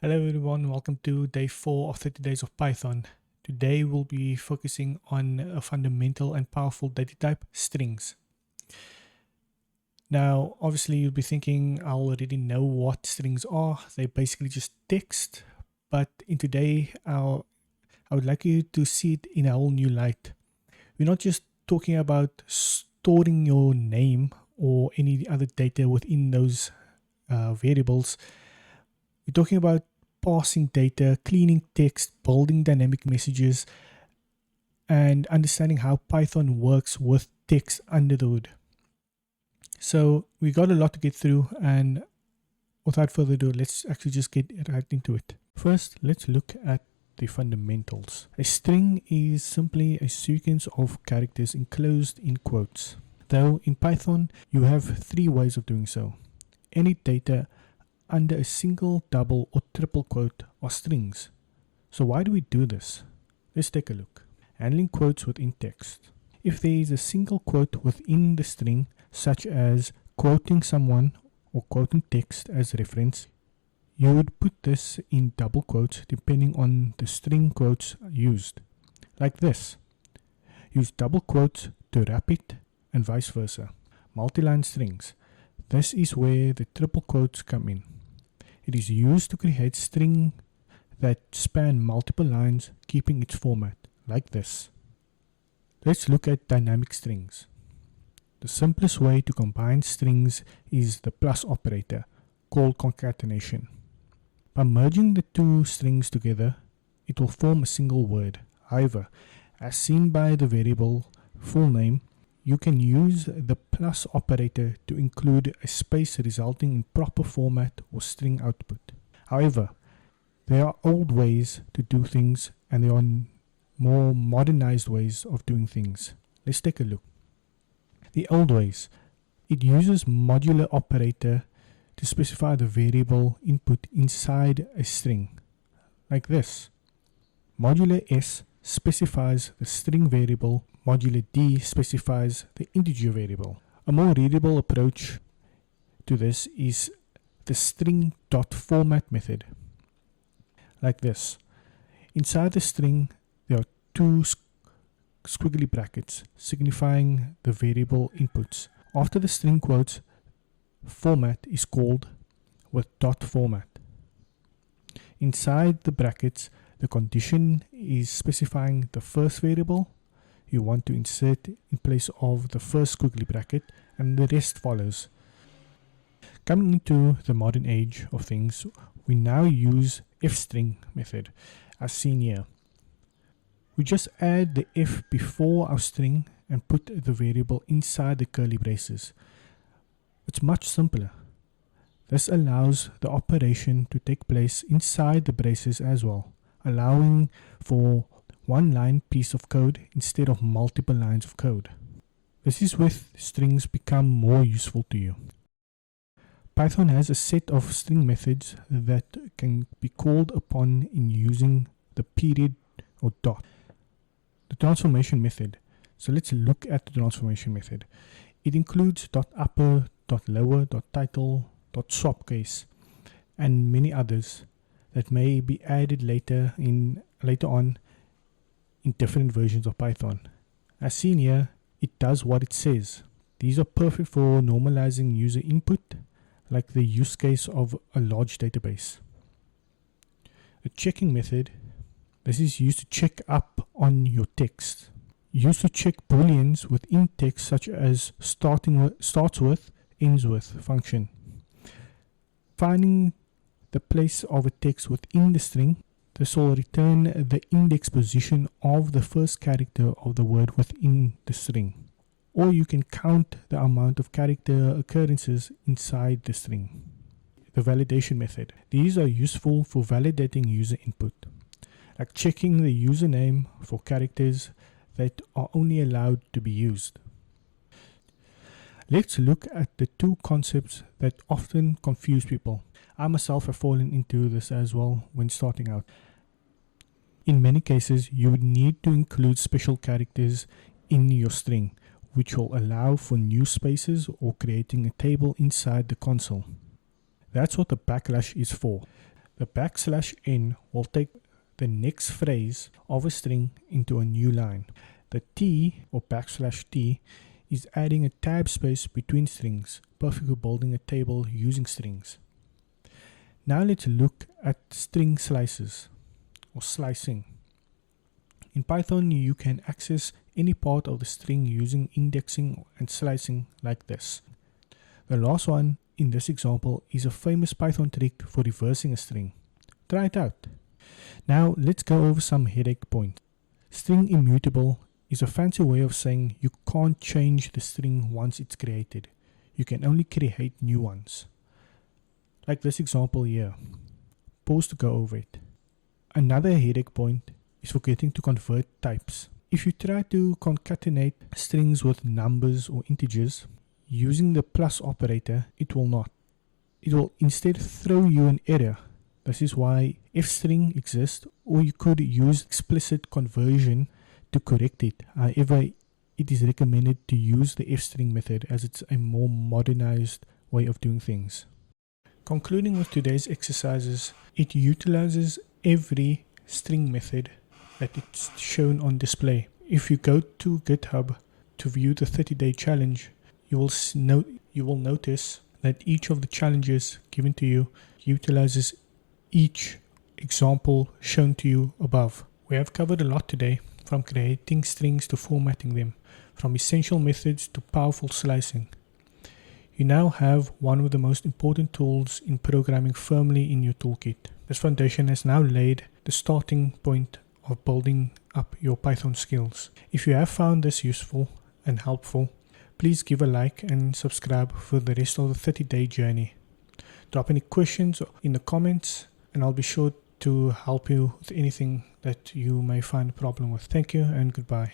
Hello everyone, welcome to day 4 of 30 days of Python. Today we'll be focusing on a fundamental and powerful data type, strings. Now obviously you'll be thinking I already know what strings are. They're basically just text, but in today I would like you to see it in a whole new light. We're not just talking about storing your name or any other data within those variables. We're talking about parsing data, cleaning text, building dynamic messages, and understanding how Python works with text under the hood. So we got a lot to get through, and without further ado, let's actually just get right into it. First, let's look at the fundamentals. A string is simply a sequence of characters enclosed in quotes. Though in Python, you have 3 ways of doing so. Any data under a single, double, or triple quote are strings. So why do we do this? Let's take a look. Handling quotes within text. If there is a single quote within the string, such as quoting someone or quoting text as reference, you would put this in double quotes depending on the string quotes used. Like this. Use double quotes to wrap it and vice versa. Multi-line strings. This is where the triple quotes come in. It is used to create string that span multiple lines, keeping its format, like this. Let's look at dynamic strings. The simplest way to combine strings is the plus operator, called concatenation. By merging the 2 strings together, it will form a single word. However, as seen by the variable full name, you can use the plus operator to include a space resulting in proper format or string output. However, there are old ways to do things and there are more modernized ways of doing things. Let's take a look. The old ways. It uses modular operator to specify the variable input inside a string. Like this. Modular S specifies the string variable, modular D specifies the integer variable. A more readable approach to this is the string.format method. Like this. Inside the string, there are 2 squiggly brackets signifying the variable inputs. After the string quotes, format is called with .format. Inside the brackets, the condition is specifying the first variable you want to insert in place of the first squiggly bracket, and the rest follows. Coming into the modern age of things, we now use fstring method as seen here. We just add the f before our string and put the variable inside the curly braces. It's much simpler. This allows the operation to take place inside the braces as well, allowing for 1 line piece of code instead of multiple lines of code. This is where strings become more useful to you. Python has a set of string methods that can be called upon in using the period or dot. The transformation method. So let's look at the transformation method. It includes .upper, .lower, .title, .swap case, and many others that may be added later on in different versions of Python. As seen here, it does what it says. These are perfect for normalizing user input, like the use case of a large database. A checking method. This is used to check up on your text. Used to check booleans within text such as starts with, ends with function. Finding the place of a text within the string. This will return the index position of the first character of the word within the string. Or you can count the amount of character occurrences inside the string. The validation method. These are useful for validating user input, like checking the username for characters that are only allowed to be used. Let's look at the 2 concepts that often confuse people. I myself have fallen into this as well when starting out. In many cases, you would need to include special characters in your string, which will allow for new spaces or creating a table inside the console. That's what the backlash is for. The \n will take the next phrase of a string into a new line. The T or \t is adding a tab space between strings, perfect for building a table using strings. Now let's look at string slices or slicing. In Python, you can access any part of the string using indexing and slicing like this. The last one in this example is a famous Python trick for reversing a string. Try it out. Now let's go over some headache points. String immutable is a fancy way of saying you can't change the string once it's created. You can only create new ones. Like this example here. Pause to go over it. Another headache point is forgetting to convert types. If you try to concatenate strings with numbers or integers, using the plus operator, it will not. It will instead throw you an error. This is why fstring exists, or you could use explicit conversion to correct it. However, it is recommended to use the fstring method as it's a more modernized way of doing things. Concluding with today's exercises, it utilizes every string method that it's shown on display. If you go to GitHub to view the 30-day challenge, you will notice that each of the challenges given to you utilizes each example shown to you above. We have covered a lot today, from creating strings to formatting them, from essential methods to powerful slicing. You now have one of the most important tools in programming firmly in your toolkit. This foundation has now laid the starting point of building up your Python skills. If you have found this useful and helpful, please give a like and subscribe for the rest of the 30-day journey. Drop any questions in the comments and I'll be sure to help you with anything that you may find a problem with. Thank you and goodbye.